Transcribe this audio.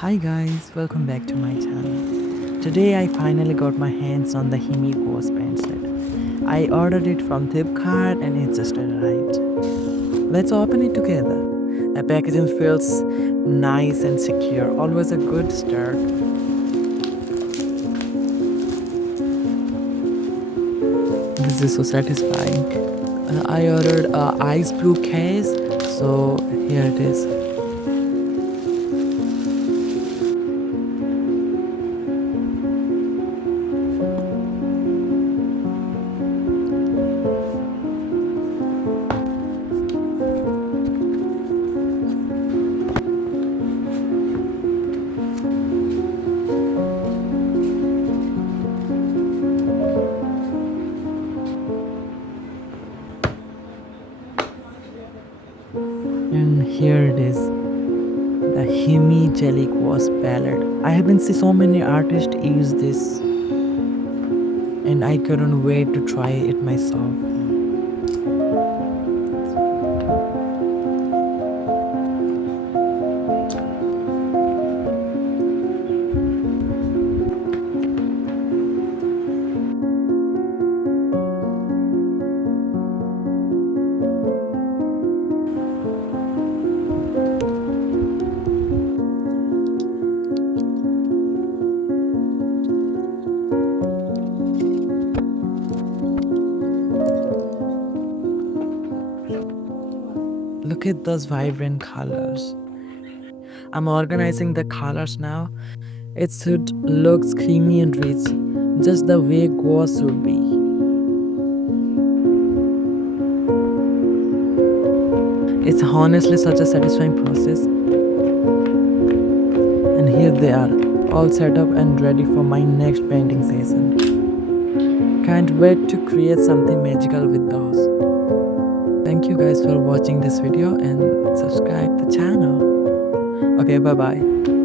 Hi guys, welcome back to my channel. Today I finally got my hands on the Himi Gouache pencil. I ordered it from Flipkart and it just arrived. Let's open it together. The packaging feels nice and secure, always a good start. This is so satisfying. I ordered a ice blue case, so here it is. And here it is. The Himi Jelly Gouache palette. I haven't seen so many artists use this and I couldn't wait to try it myself. Look at those vibrant colors. I'm organizing the colors now. It should look creamy and rich, just the way gouache should be. It's honestly such a satisfying process. And here they are, all set up and ready for my next painting session. Can't wait to create something magical with those. Thank you guys for watching this video and subscribe the channel. Okay, bye bye.